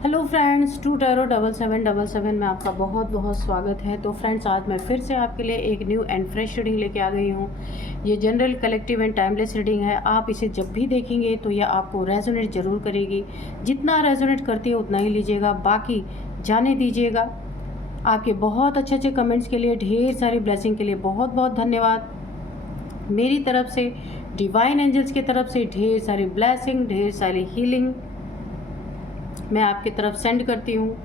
Hello friends, to tarot 7777 में आपका बहुत बहुत स्वागत है। तो फ्रेंड्स, आज मैं फिर से आपके लिए एक न्यू एंड फ्रेश रीडिंग लेके आ गई हूँ। ये general, collective and timeless reading है। आप इसे जब भी देखेंगे तो यह आपको रेजोनेट ज़रूर करेगी। जितना रेजोनेट करती है उतना ही लीजिएगा, बाकी जाने दीजिएगा। आपके बहुत अच्छे अच्छे कमेंट्स के लिए, ढेर सारी ब्लेसिंग के लिए बहुत बहुत धन्यवाद। मेरी तरफ से, डिवाइन एंजल्स की तरफ से ढेर सारी ब्लेसिंग, ढेर सारी हीलिंग मैं आपकी तरफ सेंड करती हूँ।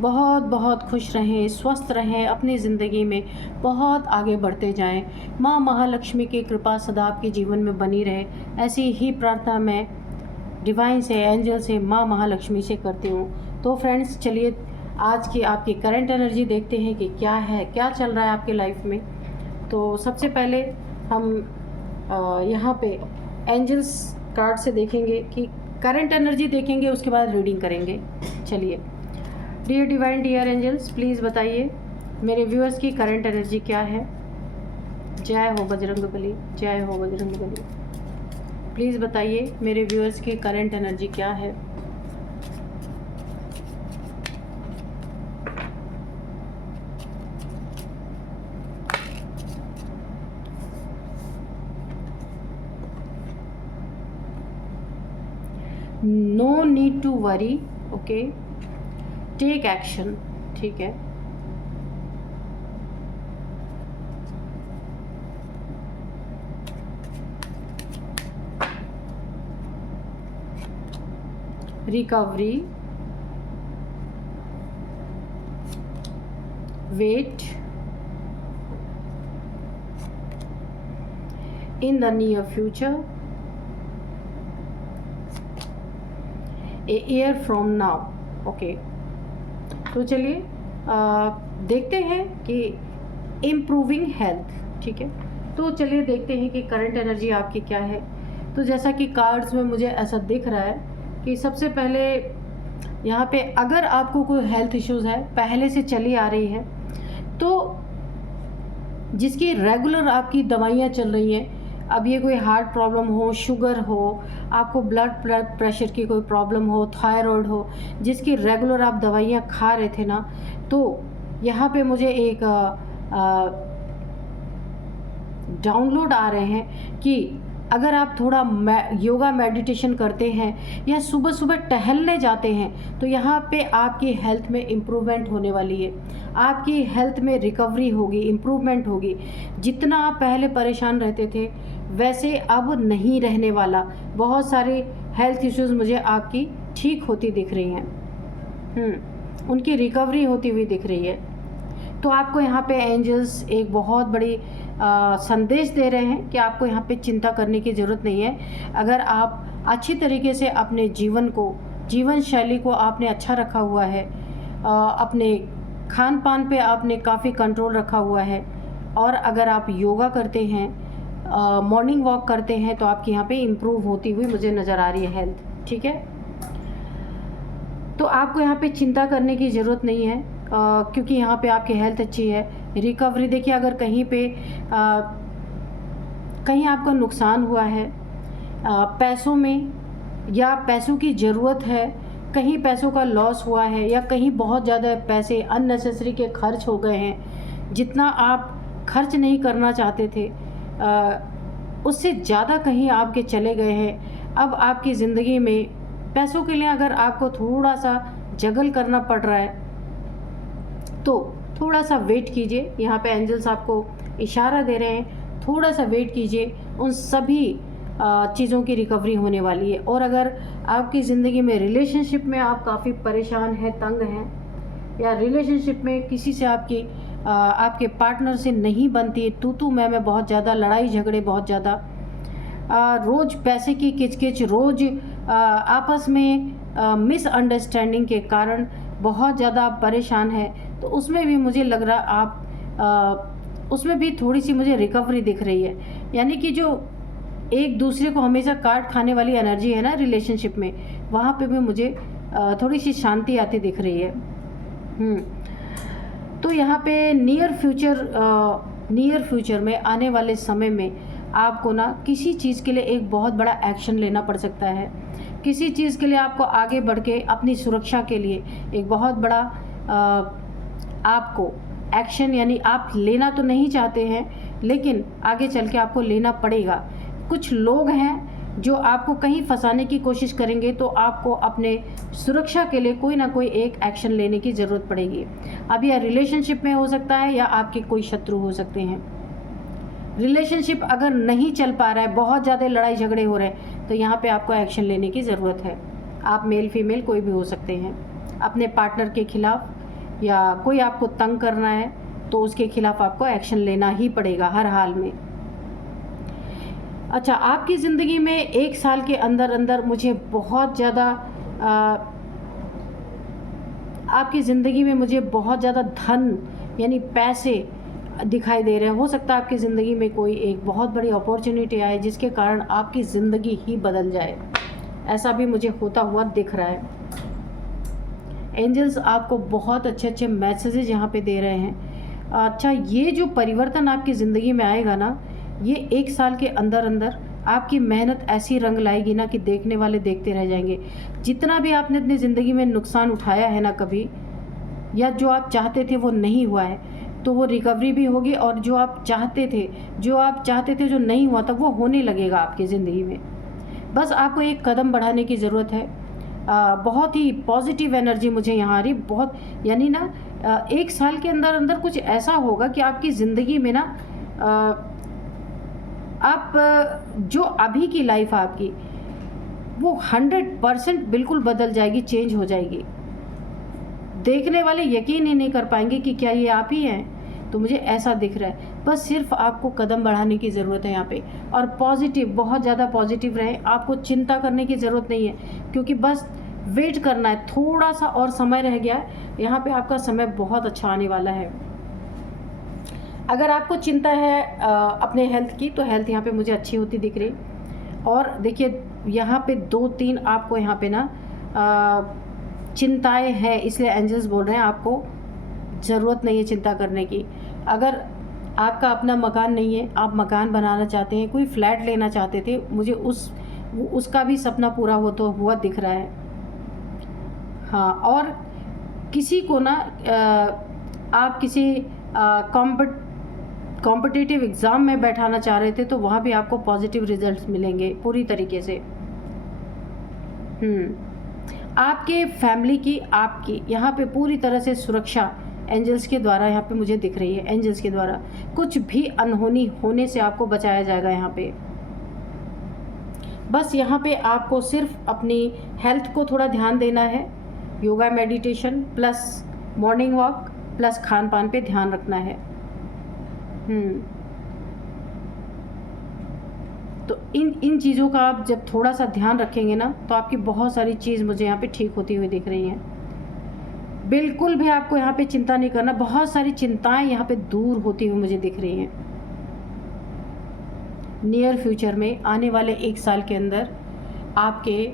बहुत बहुत खुश रहें, स्वस्थ रहें, अपनी ज़िंदगी में बहुत आगे बढ़ते जाएं। माँ महालक्ष्मी की कृपा सदा आपके जीवन में बनी रहे, ऐसी ही प्रार्थना मैं डिवाइन से, एंजल से, माँ महालक्ष्मी से करती हूँ। तो फ्रेंड्स, चलिए आज की आपकी करंट एनर्जी देखते हैं कि क्या है, क्या चल रहा है आपके लाइफ में। तो सबसे पहले हम यहाँ पे एंजल्स कार्ड से देखेंगे कि करंट एनर्जी देखेंगे, उसके बाद रीडिंग करेंगे। चलिए, dear divine, dear angels, please बताइए मेरे व्यूअर्स की करंट एनर्जी क्या है। जय हो बजरंगबली, जय हो बजरंगबली। प्लीज़ बताइए मेरे व्यूअर्स की करंट एनर्जी क्या है। No need to worry, okay, take action, ठीक है। Recovery, wait, in the near future, a year from now, okay. तो चलिए देखते हैं कि इम्प्रूविंग हेल्थ, ठीक है। तो चलिए देखते हैं कि करंट एनर्जी आपकी क्या है। तो जैसा कि कार्ड्स में मुझे ऐसा दिख रहा है कि सबसे पहले यहाँ पे अगर आपको कोई हेल्थ इश्यूज़ है, पहले से चली आ रही है, तो जिसकी रेगुलर आपकी दवाइयाँ चल रही हैं, अब ये कोई हार्ट प्रॉब्लम हो, शुगर हो, आपको ब्लड प्रेशर की कोई प्रॉब्लम हो, थायराइड हो, जिसकी रेगुलर आप दवाइयाँ खा रहे थे ना, तो यहाँ पे मुझे एक डाउनलोड आ रहे हैं कि अगर आप थोड़ा योगा मेडिटेशन करते हैं या सुबह सुबह टहलने जाते हैं तो यहाँ पे आपकी हेल्थ में इम्प्रूवमेंट होने वाली है। आपकी हेल्थ में रिकवरी होगी, इम्प्रूवमेंट होगी। जितना आप पहले परेशान रहते थे वैसे अब नहीं रहने वाला। बहुत सारे हेल्थ इश्यूज़ मुझे आपकी ठीक होती दिख रही हैं, उनकी रिकवरी होती हुई दिख रही है। तो आपको यहाँ पे एंजल्स एक बहुत बड़ी संदेश दे रहे हैं कि आपको यहाँ पे चिंता करने की ज़रूरत नहीं है। अगर आप अच्छी तरीके से अपने जीवन शैली को आपने अच्छा रखा हुआ है, अपने खान पान पे आपने काफ़ी कंट्रोल रखा हुआ है, और अगर आप योगा करते हैं, मॉर्निंग वॉक करते हैं, तो आपकी यहाँ पे इम्प्रूव होती हुई मुझे नज़र आ रही है हेल्थ, ठीक है। तो आपको यहाँ पे चिंता करने की ज़रूरत नहीं है, क्योंकि यहाँ पे आपकी हेल्थ अच्छी है। रिकवरी देखिए, अगर कहीं पे कहीं आपका नुकसान हुआ है पैसों में, या पैसों की ज़रूरत है, कहीं पैसों का लॉस हुआ है, या कहीं बहुत ज़्यादा पैसे अननेसेसरी के खर्च हो गए हैं, जितना आप खर्च नहीं करना चाहते थे उससे ज़्यादा कहीं आपके चले गए हैं। अब आपकी ज़िंदगी में पैसों के लिए अगर आपको थोड़ा सा जगल करना पड़ रहा है तो थोड़ा सा वेट कीजिए। यहाँ पे एंजल्स आपको इशारा दे रहे हैं, थोड़ा सा वेट कीजिए, उन सभी चीज़ों की रिकवरी होने वाली है। और अगर आपकी ज़िंदगी में रिलेशनशिप में आप काफ़ी परेशान हैं, तंग हैं, या रिलेशनशिप में किसी से आपके पार्टनर से नहीं बनती है, तू मैं बहुत ज़्यादा लड़ाई झगड़े, बहुत ज़्यादा रोज़ पैसे की किचकिच, रोज़ आपस में मिसअंडरस्टैंडिंग के कारण बहुत ज़्यादा परेशान है, तो उसमें भी मुझे लग रहा उसमें भी थोड़ी सी मुझे रिकवरी दिख रही है। यानी कि जो एक दूसरे को हमेशा काट खाने वाली एनर्जी है ना रिलेशनशिप में, वहाँ पे भी मुझे थोड़ी सी शांति आती दिख रही है। तो यहाँ पे नियर फ्यूचर में, आने वाले समय में आपको ना किसी चीज़ के लिए एक बहुत बड़ा एक्शन लेना पड़ सकता है। किसी चीज़ के लिए आपको आगे बढ़ के अपनी सुरक्षा के लिए एक बहुत बड़ा आपको एक्शन, यानी आप लेना तो नहीं चाहते हैं लेकिन आगे चल के आपको लेना पड़ेगा। कुछ लोग हैं जो आपको कहीं फंसाने की कोशिश करेंगे, तो आपको अपने सुरक्षा के लिए कोई ना कोई एक एक्शन लेने की ज़रूरत पड़ेगी। अब यह रिलेशनशिप में हो सकता है या आपके कोई शत्रु हो सकते हैं। रिलेशनशिप अगर नहीं चल पा रहा है, बहुत ज़्यादा लड़ाई झगड़े हो रहे हैं, तो यहाँ पे आपको एक्शन लेने की ज़रूरत है। आप मेल फीमेल कोई भी हो सकते हैं। अपने पार्टनर के खिलाफ़ या कोई आपको तंग करना है तो उसके खिलाफ़ आपको एक्शन लेना ही पड़ेगा हर हाल में। अच्छा, आपकी ज़िंदगी में 1 साल के अंदर अंदर मुझे बहुत ज़्यादा आपकी ज़िंदगी में मुझे बहुत ज़्यादा धन यानी पैसे दिखाई दे रहे हैं। हो सकता है आपकी ज़िंदगी में कोई एक बहुत बड़ी अपॉर्चुनिटी आए जिसके कारण आपकी ज़िंदगी ही बदल जाए, ऐसा भी मुझे होता हुआ दिख रहा है। एंजल्स आपको बहुत अच्छे अच्छे मैसेजेस यहाँ पे दे रहे हैं। अच्छा, ये जो परिवर्तन आपकी ज़िंदगी में आएगा ना, ये 1 साल के अंदर अंदर आपकी मेहनत ऐसी रंग लाएगी ना कि देखने वाले देखते रह जाएंगे। जितना भी आपने अपनी ज़िंदगी में नुकसान उठाया है ना कभी, या जो आप चाहते थे वो नहीं हुआ है, तो वो रिकवरी भी होगी, और जो आप चाहते थे जो नहीं हुआ था वो होने लगेगा आपकी ज़िंदगी में। बस आपको एक कदम बढ़ाने की ज़रूरत है। बहुत ही पॉजिटिव एनर्जी मुझे यहाँ आ रही, बहुत, यानी ना 1 साल के अंदर अंदर कुछ ऐसा होगा कि आपकी ज़िंदगी में ना आप जो अभी की लाइफ आपकी वो 100% बिल्कुल बदल जाएगी, चेंज हो जाएगी। देखने वाले यकीन ही नहीं कर पाएंगे कि क्या ये आप ही हैं। तो मुझे ऐसा दिख रहा है। बस सिर्फ आपको कदम बढ़ाने की ज़रूरत है यहाँ पे, और पॉजिटिव, बहुत ज़्यादा पॉजिटिव रहें। आपको चिंता करने की ज़रूरत नहीं है, क्योंकि बस वेट करना है। थोड़ा सा और समय रह गया है, यहाँ पे आपका समय बहुत अच्छा आने वाला है। अगर आपको चिंता है अपने हेल्थ की, तो हेल्थ यहाँ पे मुझे अच्छी होती दिख रही। और देखिए यहाँ पे 2-3 आपको यहाँ पे ना चिंताएं हैं, इसलिए एंजल्स बोल रहे हैं आपको ज़रूरत नहीं है चिंता करने की। अगर आपका अपना मकान नहीं है, आप मकान बनाना चाहते हैं, कोई फ्लैट लेना चाहते थे, मुझे उसका भी सपना पूरा हुआ दिख रहा है। हाँ, और किसी को ना आप किसी कॉम्पिटिटिव एग्ज़ाम में बैठाना चाह रहे थे, तो वहाँ भी आपको पॉजिटिव रिजल्ट्स मिलेंगे पूरी तरीके से। आपके फैमिली की, आपकी यहाँ पे पूरी तरह से सुरक्षा एंजल्स के द्वारा यहाँ पे मुझे दिख रही है। एंजल्स के द्वारा कुछ भी अनहोनी होने से आपको बचाया जाएगा यहाँ पे। बस यहाँ पे आपको सिर्फ अपनी हेल्थ को थोड़ा ध्यान देना है। Yoga, meditation plus morning walk plus Khan पान पे ध्यान रखना है। तो इन चीज़ों का आप जब थोड़ा सा ध्यान रखेंगे ना, तो आपकी बहुत सारी चीज़ मुझे यहाँ पे ठीक होती हुई दिख रही हैं। बिल्कुल भी आपको यहाँ पे चिंता नहीं करना, बहुत सारी चिंताएं यहाँ पे दूर होती हुई मुझे दिख रही हैं। नियर फ्यूचर में, आने वाले 1 साल के अंदर आपके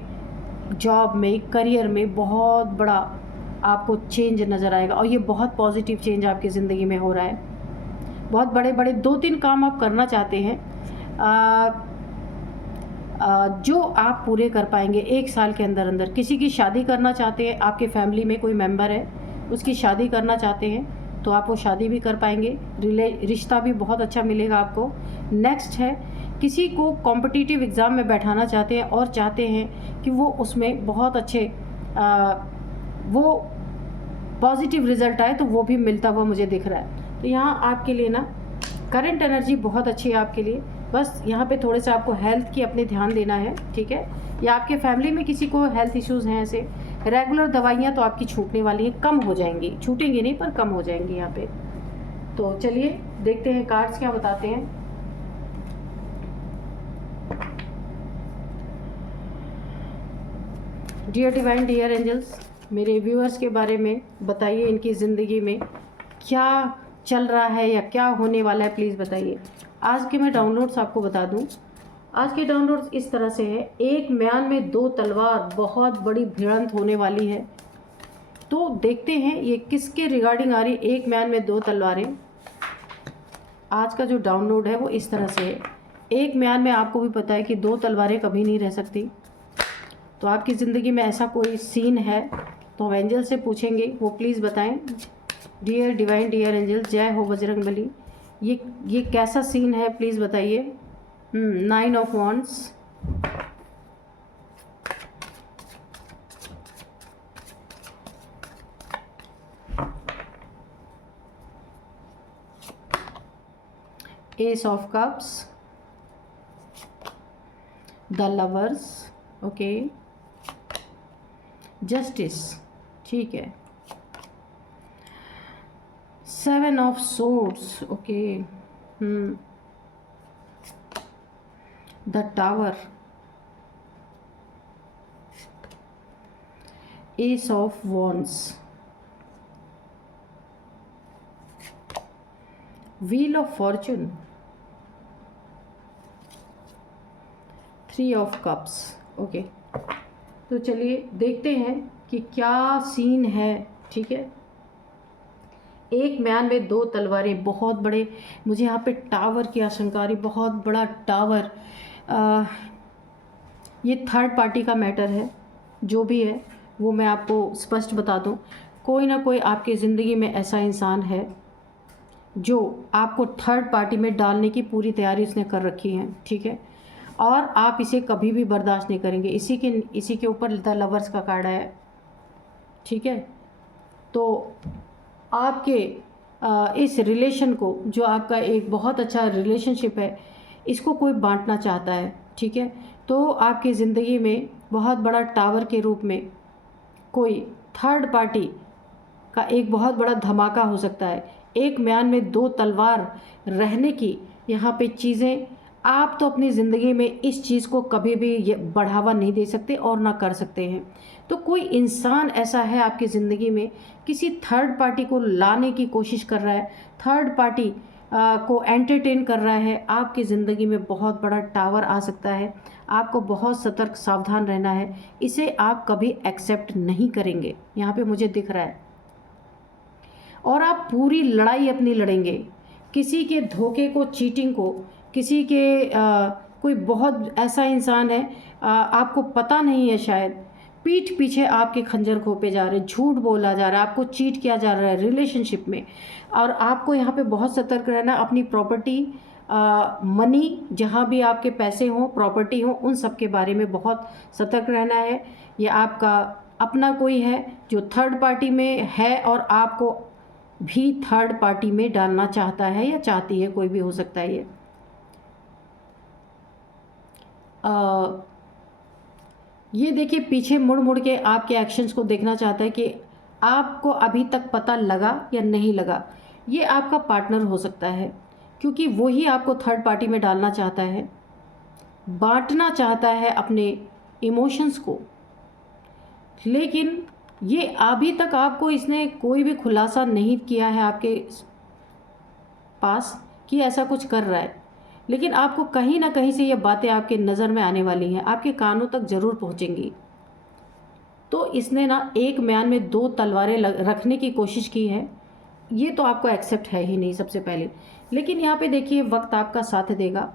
जॉब में, करियर में बहुत बड़ा आपको चेंज नज़र आएगा, और ये बहुत पॉजिटिव चेंज आपकी ज़िंदगी में हो रहा है। बहुत बड़े बड़े 2-3 काम आप करना चाहते हैं जो आप पूरे कर पाएंगे 1 साल के अंदर अंदर। किसी की शादी करना चाहते हैं, आपके फैमिली में कोई मेंबर है, उसकी शादी करना चाहते हैं, तो आप वो शादी भी कर पाएंगे। रिश्ता भी बहुत अच्छा मिलेगा आपको। नेक्स्ट है, किसी को कॉम्पिटिटिव एग्ज़ाम में बैठाना चाहते हैं और चाहते हैं कि वो उसमें बहुत अच्छे वो पॉजिटिव रिज़ल्ट आए, तो वो भी मिलता हुआ मुझे दिख रहा है। तो यहाँ आपके लिए ना करंट एनर्जी बहुत अच्छी है आपके लिए। बस यहाँ पे थोड़े से आपको हेल्थ की अपने ध्यान देना है, ठीक है। या आपके फैमिली में किसी को हेल्थ इश्यूज़ हैं ऐसे, रेगुलर दवाइयाँ तो आपकी छूटने वाली हैं, कम हो जाएंगी, छूटेंगी नहीं पर कम हो जाएंगी यहाँ पे। तो चलिए देखते हैं कार्ड्स क्या बताते हैं। डियर डिवाइन, डियर एंजल्स, मेरे व्यूअर्स के बारे में बताइए, इनकी ज़िंदगी में क्या चल रहा है या क्या होने वाला है, प्लीज़ बताइए। आज के मैं डाउनलोड्स आपको बता दूं। आज के डाउनलोड्स इस तरह से है, एक म्यान में 2 तलवार, बहुत बड़ी भिड़ंत होने वाली है। तो देखते हैं ये किसके रिगार्डिंग आ रही। एक म्यान में 2 तलवारें। आज का जो डाउनलोड है वो इस तरह से है, एक म्यान में आपको भी पता है कि दो तलवारें कभी नहीं रह सकती। तो आपकी ज़िंदगी में ऐसा कोई सीन है तो हम एंजल से पूछेंगे, वो प्लीज़ बताएं। डियर डिवाइन, डियर एंजल, जय हो बजरंगबली, ये कैसा सीन है प्लीज़ बताइए। 9 of wands, S of cups, the lovers, okay, justice, ठीक है, 7 of swords, okay, the tower, S of wands, wheel of Fortune, 3 of cups, okay. तो चलिए देखते हैं कि क्या सीन है, ठीक है। एक म्यान में दो तलवारें, बहुत बड़े, मुझे यहाँ पे टावर की आशंका आ रही, बहुत बड़ा टावर। ये थर्ड पार्टी का मैटर है, जो भी है वो मैं आपको स्पष्ट बता दूँ। कोई ना कोई आपकी ज़िंदगी में ऐसा इंसान है जो आपको थर्ड पार्टी में डालने की पूरी तैयारी उसने कर रखी है, ठीक है, और आप इसे कभी भी बर्दाश्त नहीं करेंगे। इसी के ऊपर द लवर्स का कार्ड है, ठीक है। तो आपके इस रिलेशन को, जो आपका एक बहुत अच्छा रिलेशनशिप है, इसको कोई बांटना चाहता है, ठीक है। तो आपकी ज़िंदगी में बहुत बड़ा टावर के रूप में कोई थर्ड पार्टी का एक बहुत बड़ा धमाका हो सकता है। एक म्यान में दो तलवार रहने की यहाँ पे चीज़ें, आप तो अपनी ज़िंदगी में इस चीज़ को कभी भी बढ़ावा नहीं दे सकते और ना कर सकते हैं। तो कोई इंसान ऐसा है आपकी ज़िंदगी में, किसी थर्ड पार्टी को लाने की कोशिश कर रहा है, थर्ड पार्टी को एंटरटेन कर रहा है। आपकी ज़िंदगी में बहुत बड़ा टावर आ सकता है, आपको बहुत सतर्क सावधान रहना है। इसे आप कभी एक्सेप्ट नहीं करेंगे, यहाँ पे मुझे दिख रहा है। और आप पूरी लड़ाई अपनी लड़ेंगे, किसी के धोखे को, चीटिंग को, किसी के कोई बहुत ऐसा इंसान है, आपको पता नहीं है शायद, पीठ पीछे आपके खंजर घोंपे जा रहे, झूठ बोला जा रहा है, आपको चीट किया जा रहा है रिलेशनशिप में। और आपको यहाँ पे बहुत सतर्क रहना, अपनी प्रॉपर्टी, मनी, जहाँ भी आपके पैसे हों, प्रॉपर्टी हो, उन सब के बारे में बहुत सतर्क रहना है। ये आपका अपना कोई है जो थर्ड पार्टी में है और आपको भी थर्ड पार्टी में डालना चाहता है या चाहती है, कोई भी हो सकता है ये। ये देखिए पीछे मुड़ मुड़ के आपके एक्शंस को देखना चाहता है कि आपको अभी तक पता लगा या नहीं लगा। ये आपका पार्टनर हो सकता है, क्योंकि वही आपको थर्ड पार्टी में डालना चाहता है, बांटना चाहता है अपने इमोशंस को। लेकिन ये अभी तक आपको इसने कोई भी खुलासा नहीं किया है आपके पास कि ऐसा कुछ कर रहा है। लेकिन आपको कहीं ना कहीं से ये बातें आपके नज़र में आने वाली हैं, आपके कानों तक ज़रूर पहुंचेंगी। तो इसने ना एक म्यान में दो तलवारें रखने की कोशिश की है, ये तो आपको एक्सेप्ट है ही नहीं सबसे पहले। लेकिन यहाँ पे देखिए वक्त आपका साथ देगा।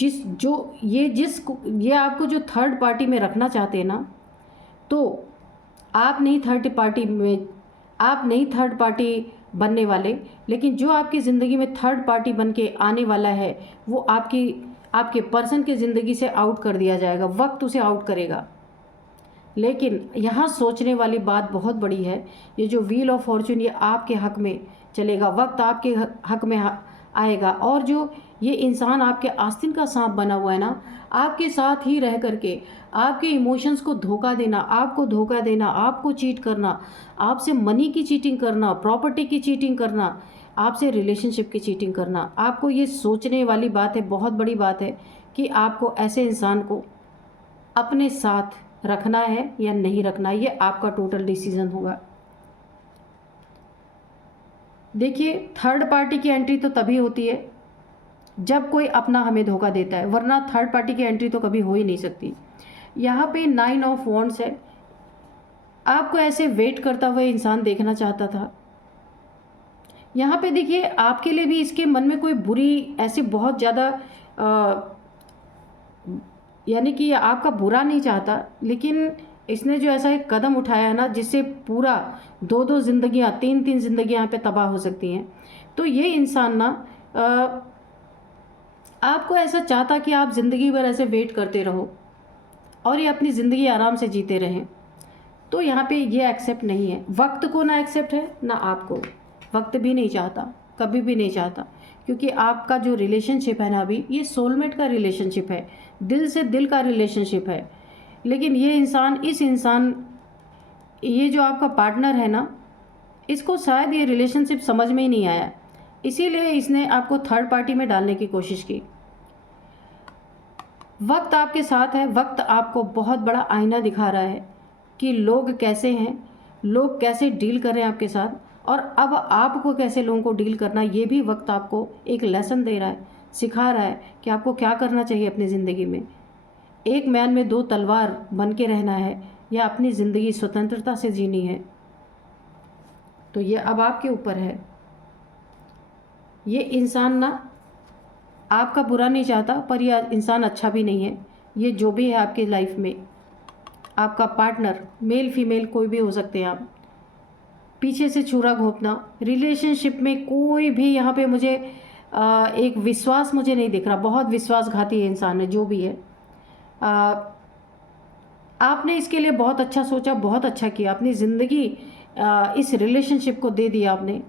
ये आपको जो थर्ड पार्टी में रखना चाहते हैं ना, तो आप नहीं थर्ड पार्टी बनने वाले, लेकिन जो आपकी ज़िंदगी में थर्ड पार्टी बन के आने वाला है वो आपके पर्सन की ज़िंदगी से आउट कर दिया जाएगा, वक्त उसे आउट करेगा। लेकिन यहाँ सोचने वाली बात बहुत बड़ी है, ये जो व्हील ऑफ फॉर्चून ये आपके हक में चलेगा, वक्त आपके हक में आएगा। और जो ये इंसान आपके आस्तीन का सांप बना हुआ है ना, आपके साथ ही रह करके आपके इमोशंस को धोखा देना, आपको धोखा देना, आपको चीट करना, आपसे मनी की चीटिंग करना, प्रॉपर्टी की चीटिंग करना, आपसे रिलेशनशिप की चीटिंग करना, आपको ये सोचने वाली बात है, बहुत बड़ी बात है कि आपको ऐसे इंसान को अपने साथ रखना है या नहीं रखना। ये आपका टोटल डिसीजन होगा। देखिए थर्ड पार्टी की एंट्री तो तभी होती है जब कोई अपना हमें धोखा देता है, वरना थर्ड पार्टी की एंट्री तो कभी हो ही नहीं सकती। यहाँ पे 9 ऑफ वॉन्ड्स है, आपको ऐसे वेट करता हुआ इंसान देखना चाहता था। यहाँ पे देखिए आपके लिए भी इसके मन में कोई बुरी, ऐसी बहुत ज़्यादा यानी कि आपका बुरा नहीं चाहता, लेकिन इसने जो ऐसा एक कदम उठाया है ना, जिससे पूरा 2-2 ज़िंदगियाँ, 3-3 ज़िंदगियाँ यहाँ पे तबाह हो सकती हैं। तो ये इंसान ना आपको ऐसा चाहता कि आप ज़िंदगी भर ऐसे वेट करते रहो और ये अपनी ज़िंदगी आराम से जीते रहें। तो यहाँ पे ये एक्सेप्ट नहीं है, वक्त को ना एक्सेप्ट है ना आपको, वक्त भी नहीं चाहता, कभी भी नहीं चाहता, क्योंकि आपका जो रिलेशनशिप है ना अभी, ये सोलमेट का रिलेशनशिप है, दिल से दिल का रिलेशनशिप है। लेकिन ये इंसान ये जो आपका पार्टनर है ना, इसको शायद ये रिलेशनशिप समझ में ही नहीं आया, इसीलिए इसने आपको थर्ड पार्टी में डालने की कोशिश की। वक्त आपके साथ है, वक्त आपको बहुत बड़ा आईना दिखा रहा है कि लोग कैसे हैं, लोग कैसे डील कर रहे हैं आपके साथ, और अब आपको कैसे लोगों को डील करना, ये भी वक्त आपको एक लेसन दे रहा है, सिखा रहा है कि आपको क्या करना चाहिए अपनी ज़िंदगी में। एक मैन में 2 तलवार बन के रहना है या अपनी ज़िंदगी स्वतंत्रता से जीनी है, तो ये अब आपके ऊपर है। ये इंसान ना आपका बुरा नहीं चाहता, पर यह इंसान अच्छा भी नहीं है। ये जो भी है आपकी लाइफ में, आपका पार्टनर, मेल फीमेल कोई भी हो सकते हैं आप, पीछे से छुरा घोंपना, रिलेशनशिप में कोई भी यहाँ पे मुझे एक विश्वास मुझे नहीं दिख रहा, बहुत विश्वासघाती है इंसान है जो भी है। आपने इसके लिए बहुत अच्छा सोचा, बहुत अच्छा किया, अपनी ज़िंदगी इस रिलेशनशिप को दे दिया आपने,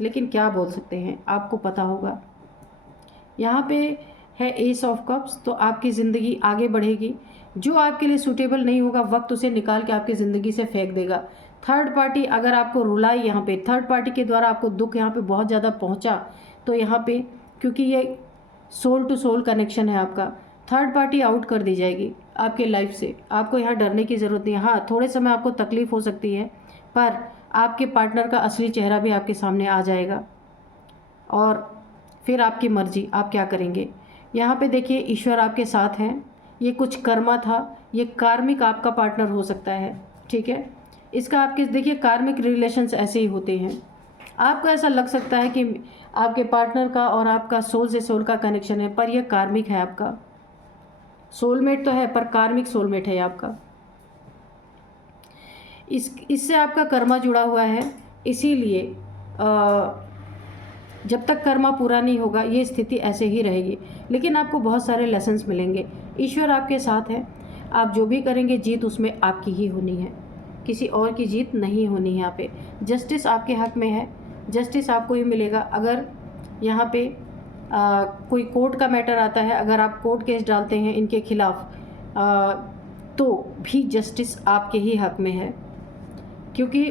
लेकिन क्या बोल सकते हैं, आपको पता होगा। यहाँ पे है एस ऑफ कप्स, तो आपकी ज़िंदगी आगे बढ़ेगी। जो आपके लिए सूटेबल नहीं होगा, वक्त उसे निकाल के आपकी ज़िंदगी से फेंक देगा। थर्ड पार्टी अगर आपको रुलाई, यहाँ पे थर्ड पार्टी के द्वारा आपको दुख यहाँ पे बहुत ज़्यादा पहुँचा, तो यहाँ पे क्योंकि ये सोल टू सोल कनेक्शन है आपका, थर्ड पार्टी आउट कर दी जाएगी आपके लाइफ से। आपको यहाँ डरने की ज़रूरत नहीं है। हाँ, थोड़े समय आपको तकलीफ़ हो सकती है, पर आपके पार्टनर का असली चेहरा भी आपके सामने आ जाएगा, और फिर आपकी मर्जी, आप क्या करेंगे। यहाँ पे देखिए ईश्वर आपके साथ हैं, ये कुछ कर्मा था, ये कार्मिक आपका पार्टनर हो सकता है, ठीक है। इसका आपके देखिए कार्मिक रिलेशंस ऐसे ही होते हैं। आपको ऐसा लग सकता है कि आपके पार्टनर का और आपका सोल से सोल का कनेक्शन है, पर यह कार्मिक है आपका। सोलमेट तो है, पर कार्मिक सोलमेट है आपका। इससे आपका कर्मा जुड़ा हुआ है, इसीलिए जब तक कर्मा पूरा नहीं होगा ये स्थिति ऐसे ही रहेगी, लेकिन आपको बहुत सारे लेसन्स मिलेंगे। ईश्वर आपके साथ है, आप जो भी करेंगे जीत उसमें आपकी ही होनी है, किसी और की जीत नहीं होनी है। यहाँ पे जस्टिस आपके हक में है, जस्टिस आपको ही मिलेगा। अगर यहाँ पे कोई कोर्ट का मैटर आता है, अगर आप कोर्ट केस डालते हैं इनके खिलाफ, तो भी जस्टिस आपके ही हक में है, क्योंकि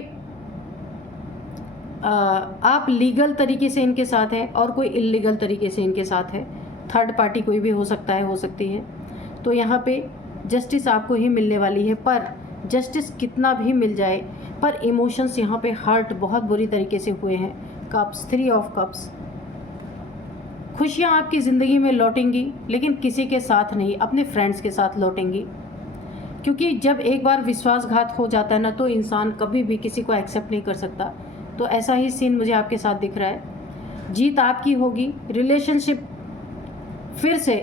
आप लीगल तरीके से इनके साथ हैं और कोई इल्लीगल तरीके से इनके साथ है। थर्ड पार्टी कोई भी हो सकता है, हो सकती है। तो यहाँ पे जस्टिस आपको ही मिलने वाली है, पर जस्टिस कितना भी मिल जाए, पर इमोशंस यहाँ पे हर्ट बहुत बुरी तरीके से हुए हैं। Cups, 3 of cups. खुशियाँ आपकी ज़िंदगी में लौटेंगी, लेकिन किसी के साथ नहीं, अपने फ्रेंड्स के साथ लौटेंगी, क्योंकि जब एक बार विश्वासघात हो जाता है ना, तो इंसान कभी भी किसी को एक्सेप्ट नहीं कर सकता। तो ऐसा ही सीन मुझे आपके साथ दिख रहा है। जीत आपकी होगी, रिलेशनशिप फिर से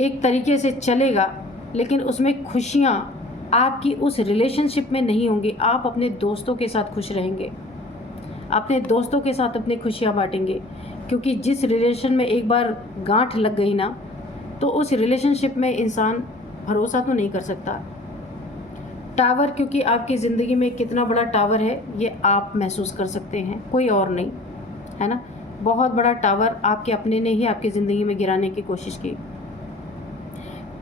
एक तरीके से चलेगा, लेकिन उसमें खुशियाँ आपकी उस रिलेशनशिप में नहीं होंगी। आप अपने दोस्तों के साथ खुश रहेंगे, अपने दोस्तों के साथ अपनी खुशियाँ बांटेंगे, क्योंकि जिस रिलेशन में एक बार गांठ लग गई ना, तो उस रिलेशनशिप में इंसान भरोसा तो नहीं कर सकता। टावर, क्योंकि आपकी ज़िंदगी में कितना बड़ा टावर है ये आप महसूस कर सकते हैं, कोई और नहीं, है ना। बहुत बड़ा टावर आपके अपने ने ही आपकी ज़िंदगी में गिराने की कोशिश की।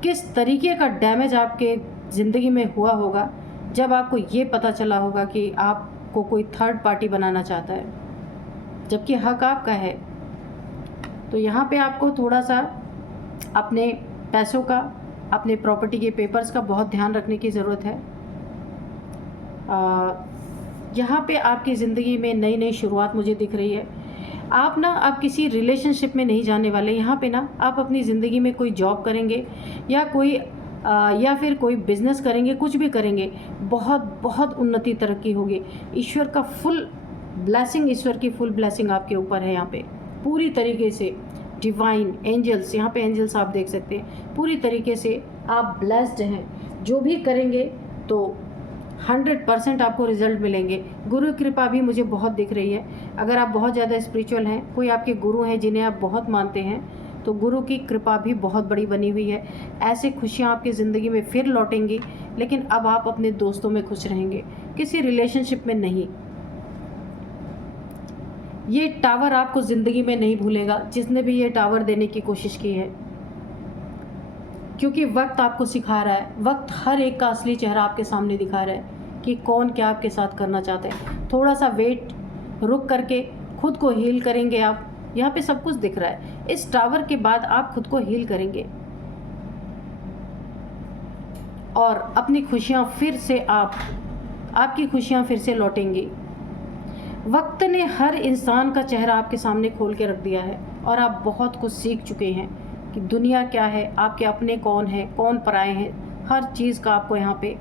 किस तरीके का डैमेज आपके ज़िंदगी में हुआ होगा जब आपको ये पता चला होगा कि आपको कोई थर्ड पार्टी बनाना चाहता है, जबकि हक आपका है। तो यहाँ पे आपको थोड़ा सा अपने पैसों का, अपने प्रॉपर्टी के पेपर्स का बहुत ध्यान रखने की ज़रूरत है। यहाँ पे आपकी ज़िंदगी में नई नई शुरुआत मुझे दिख रही है। आप ना अब किसी रिलेशनशिप में नहीं जाने वाले। यहाँ पे ना आप अपनी ज़िंदगी में कोई जॉब करेंगे या फिर कोई बिज़नेस करेंगे, कुछ भी करेंगे, बहुत बहुत उन्नति तरक्की होगी। ईश्वर का फुल ब्लेसिंग, ईश्वर की फुल ब्लेसिंग आपके ऊपर है यहाँ पे पूरी तरीके से। डिवाइन एंजल्स, यहाँ पे एंजल्स आप देख सकते हैं, पूरी तरीके से आप ब्लेस्ड हैं। जो भी करेंगे तो 100% आपको रिजल्ट मिलेंगे। गुरु कृपा भी मुझे बहुत दिख रही है। अगर आप बहुत ज़्यादा स्पिरिचुअल हैं, कोई आपके गुरु हैं जिन्हें आप बहुत मानते हैं, तो गुरु की कृपा भी बहुत बड़ी बनी हुई है। ऐसे खुशियाँ आपकी ज़िंदगी में फिर लौटेंगी, लेकिन अब आप अपने दोस्तों में खुश रहेंगे, किसी रिलेशनशिप में नहीं। ये टावर आपको ज़िंदगी में नहीं भूलेगा, जिसने भी ये टावर देने की कोशिश की है, क्योंकि वक्त आपको सिखा रहा है, वक्त हर एक का असली चेहरा आपके सामने दिखा रहा है कि कौन क्या आपके साथ करना चाहते हैं। थोड़ा सा वेट, रुक करके खुद को हील करेंगे आप। यहाँ पे सब कुछ दिख रहा है। इस टावर के बाद आप खुद को हील करेंगे और अपनी खुशियाँ फिर से आपकी खुशियाँ फिर से लौटेंगी। वक्त ने हर इंसान का चेहरा आपके सामने खोल के रख दिया है और आप बहुत कुछ सीख चुके हैं कि दुनिया क्या है, आपके अपने कौन हैं, कौन पराए हैं। हर चीज़ का आपको यहाँ पे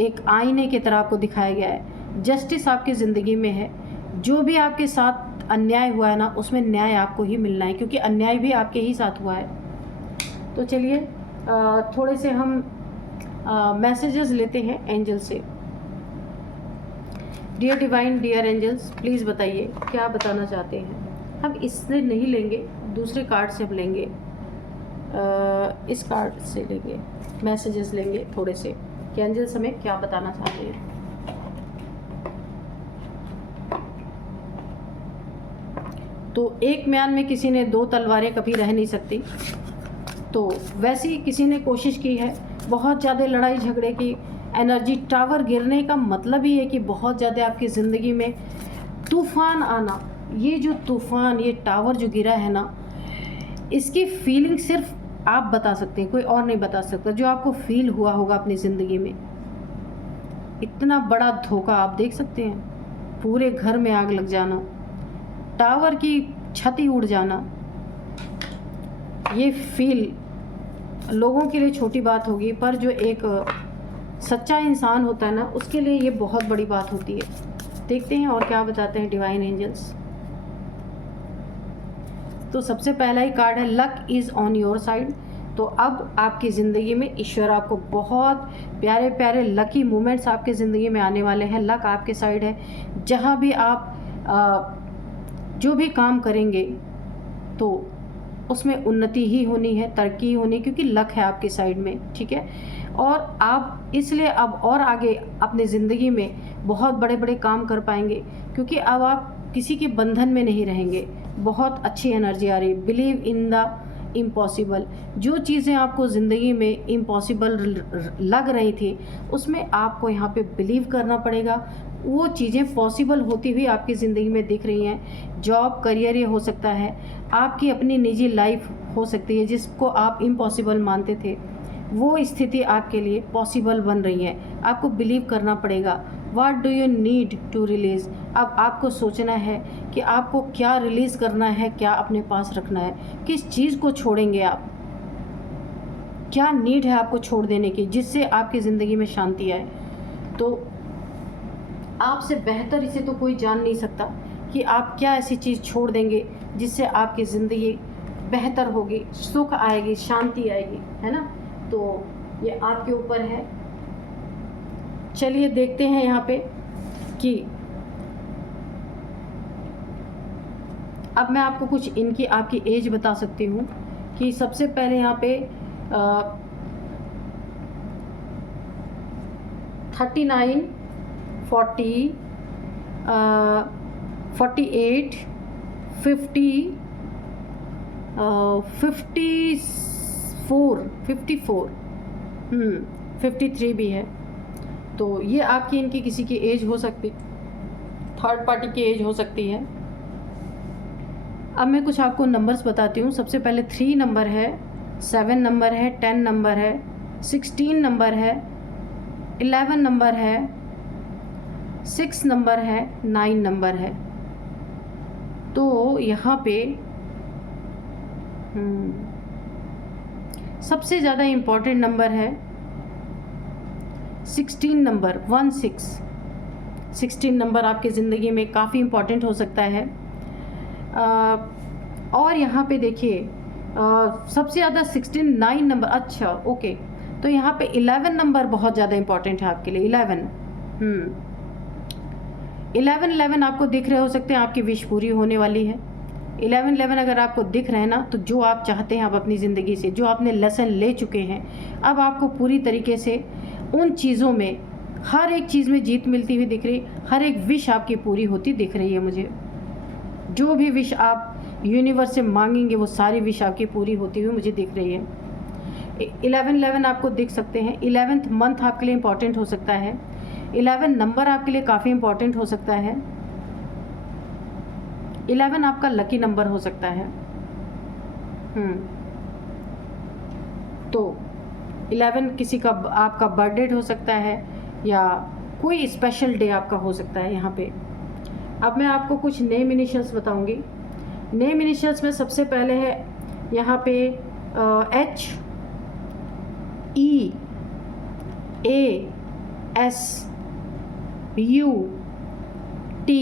एक आईने की तरह आपको दिखाया गया है। जस्टिस आपकी ज़िंदगी में है। जो भी आपके साथ अन्याय हुआ है ना, उसमें न्याय आपको ही मिलना है, क्योंकि अन्याय भी आपके ही साथ हुआ है। तो चलिए थोड़े से हम मैसेजेस लेते हैं एंजल से। Dear divine, dear angels, please बताइए क्या बताना चाहते हैं। हम इससे नहीं लेंगे, दूसरे कार्ड से हम लेंगे, इस कार्ड से लेंगे, मैसेजेस लेंगे थोड़े से कि एंजल्स हमें क्या बताना चाहते हैं। तो एक म्यान में किसी ने 2 तलवारें कभी रह नहीं सकती, तो वैसे ही किसी ने कोशिश की है। बहुत ज़्यादा लड़ाई झगड़े की एनर्जी, टावर गिरने का मतलब ही है कि बहुत ज़्यादा आपकी ज़िंदगी में तूफ़ान आना। ये जो तूफ़ान, ये टावर जो गिरा है ना, इसकी फीलिंग सिर्फ आप बता सकते हैं, कोई और नहीं बता सकता। जो आपको फील हुआ होगा अपनी ज़िंदगी में, इतना बड़ा धोखा आप देख सकते हैं, पूरे घर में आग लग जाना, टावर की छत उड़ जाना, ये फील लोगों के लिए छोटी बात होगी, पर जो एक सच्चा इंसान होता है ना, उसके लिए ये बहुत बड़ी बात होती है। देखते हैं और क्या बताते हैं डिवाइन एंजल्स। तो सबसे पहला ही कार्ड है, luck is on your side. तो अब आपकी ज़िंदगी में ईश्वर आपको बहुत प्यारे प्यारे लकी मोमेंट्स आपकी ज़िंदगी में आने वाले हैं। लक आपके साइड है। जहाँ भी आप जो भी काम करेंगे तो उसमें उन्नति ही होनी है, तरक्की ही होनी, क्योंकि लक है आपकी साइड में, ठीक है। और आप इसलिए अब और आगे अपनी ज़िंदगी में बहुत बड़े बड़े काम कर पाएंगे, क्योंकि अब आप किसी के बंधन में नहीं रहेंगे। बहुत अच्छी एनर्जी आ रही है। Believe in the impossible. जो चीज़ें आपको ज़िंदगी में इम्पॉसिबल लग रही थी, उसमें आपको यहाँ पे बिलीव करना पड़ेगा। वो चीज़ें पॉसिबल होती हुई आपकी ज़िंदगी में दिख रही हैं। जॉब, करियर, ये हो सकता है, आपकी अपनी निजी लाइफ हो सकती है, जिसको आप इम्पॉसिबल मानते थे, वो स्थिति आपके लिए पॉसिबल बन रही है। आपको बिलीव करना पड़ेगा। What do you need to release. अब आपको सोचना है कि आपको क्या रिलीज़ करना है, क्या अपने पास रखना है, किस चीज़ को छोड़ेंगे आप, क्या नीड है आपको छोड़ देने की, जिससे आपकी ज़िंदगी में शांति आए। तो आपसे बेहतर इसे तो कोई जान नहीं सकता कि आप क्या ऐसी चीज़ छोड़ देंगे जिससे आपकी ज़िंदगी बेहतर होगी, सुख आएगी, शांति आएगी, है ना। तो ये आपके ऊपर है। चलिए देखते हैं यहाँ पे कि अब मैं आपको कुछ इनकी आपकी एज बता सकती हूँ कि सबसे पहले यहाँ पे 39, 40, 48, 50, 54, 53 भी है। तो ये आपकी इनकी किसी की एज हो सकती, थर्ड पार्टी की एज हो सकती है। अब मैं कुछ आपको नंबर्स बताती हूँ। सबसे पहले 3 नंबर है, 7 नंबर है, 10 नंबर है, 16 नंबर है, 11 नंबर है, 6 नंबर है, 9 नंबर है। तो यहाँ पे सबसे ज़्यादा इम्पॉर्टेंट नंबर है 16 नंबर, 16 नंबर आपकी ज़िंदगी में काफ़ी इम्पॉर्टेंट हो सकता है। और यहाँ पे देखिए सबसे ज़्यादा 69 नंबर, अच्छा ओके, तो यहाँ पे 11 नंबर बहुत ज़्यादा इंपॉर्टेंट है आपके लिए। 11 11 आपको दिख रहे हो सकते हैं, आपकी विश पूरी होने वाली है। 11 अगर आपको दिख रहे हैं ना, तो जो आप चाहते हैं आप अपनी ज़िंदगी से, जो आपने लेसन ले चुके हैं, अब आपको पूरी तरीके से उन चीज़ों में, हर एक चीज़ में जीत मिलती हुई दिख रही, हर एक विश आपकी पूरी होती दिख रही है मुझे। जो भी विश आप यूनिवर्स से मांगेंगे वो सारी विश आपकी पूरी होती हुई मुझे दिख रही है। 11 आपको दिख सकते हैं। 11th मंथ आपके लिए इम्पॉर्टेंट हो सकता है। 11 नंबर आपके लिए काफ़ी इम्पॉर्टेंट हो सकता है। 11 आपका लकी नंबर हो सकता है। तो 11 किसी का, आपका बर्थडे हो सकता है या कोई स्पेशल डे आपका हो सकता है यहाँ पे। अब मैं आपको कुछ नेम इनिशियल्स बताऊंगी। नेम इनिशियल्स में सबसे पहले है यहाँ पे H E A S U T,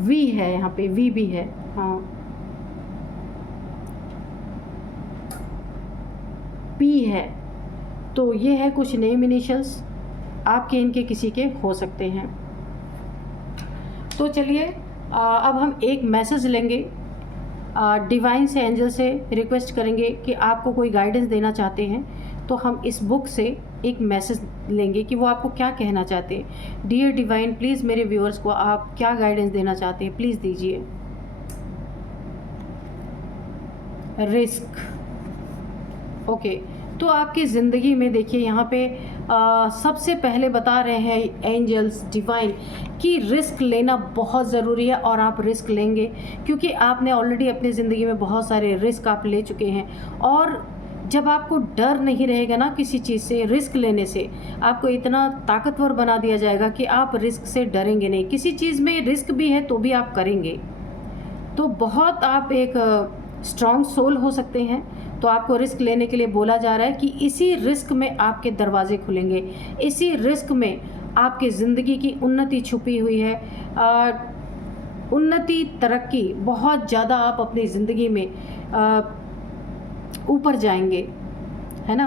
V है यहाँ पे, V भी है, हाँ, P है। तो ये है कुछ नेम इनिशियल्स, आपके इनके किसी के हो सकते हैं। तो चलिए अब हम एक मैसेज लेंगे, डिवाइन से, एंजल से रिक्वेस्ट करेंगे कि आपको कोई गाइडेंस देना चाहते हैं, तो हम इस बुक से एक मैसेज लेंगे कि वो आपको क्या कहना चाहते हैं। डियर डिवाइन, प्लीज़ मेरे व्यूअर्स को आप क्या गाइडेंस देना चाहते हैं, प्लीज़ दीजिए। रिस्क, ओके, तो आपकी ज़िंदगी में देखिए यहाँ पे सबसे पहले बता रहे हैं एंजल्स, डिवाइन, कि रिस्क लेना बहुत ज़रूरी है और आप रिस्क लेंगे, क्योंकि आपने ऑलरेडी अपनी ज़िंदगी में बहुत सारे रिस्क आप ले चुके हैं। और जब आपको डर नहीं रहेगा ना किसी चीज़ से, रिस्क लेने से आपको इतना ताकतवर बना दिया जाएगा कि आप रिस्क से डरेंगे नहीं। किसी चीज़ में रिस्क भी है तो भी आप करेंगे। तो बहुत आप एक स्ट्रॉन्ग सोल हो सकते हैं। तो आपको रिस्क लेने के लिए बोला जा रहा है कि इसी रिस्क में आपके दरवाजे खुलेंगे, इसी रिस्क में आपकी ज़िंदगी की उन्नति छुपी हुई है। उन्नति, तरक्की, बहुत ज़्यादा आप अपनी ज़िंदगी में ऊपर जाएंगे, है ना।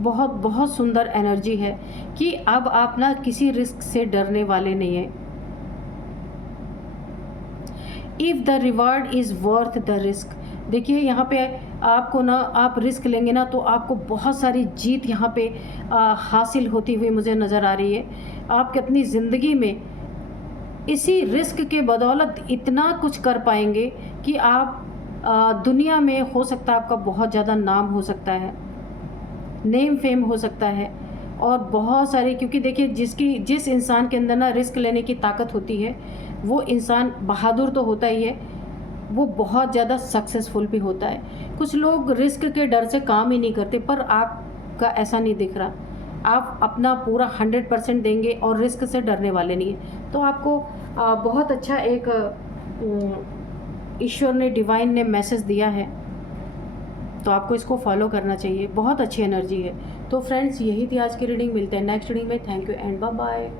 बहुत बहुत सुंदर एनर्जी है कि अब आप ना किसी रिस्क से डरने वाले नहीं हैं। If the reward is worth the risk, देखिए यहाँ पे आपको ना, आप रिस्क लेंगे ना तो आपको बहुत सारी जीत यहाँ पे हासिल होती हुई मुझे नज़र आ रही है। आप अपनी ज़िंदगी में इसी रिस्क के बदौलत इतना कुछ कर पाएंगे कि आप दुनिया में, हो सकता है आपका बहुत ज़्यादा नाम हो सकता है, नेम फेम हो सकता है, और बहुत सारे, क्योंकि देखिए जिस इंसान के अंदर ना रिस्क लेने की ताकत होती है वो इंसान बहादुर तो होता ही है, वो बहुत ज़्यादा सक्सेसफुल भी होता है। कुछ लोग रिस्क के डर से काम ही नहीं करते, पर आपका ऐसा नहीं दिख रहा। आप अपना पूरा 100% देंगे और रिस्क से डरने वाले नहीं है। तो आपको बहुत अच्छा एक ईश्वर ने, डिवाइन ने मैसेज दिया है, तो आपको इसको फॉलो करना चाहिए। बहुत अच्छी एनर्जी है। तो फ्रेंड्स, यही थी आज की रीडिंग। मिलते हैं नेक्स्ट रीडिंग में। Thank you and bye bye.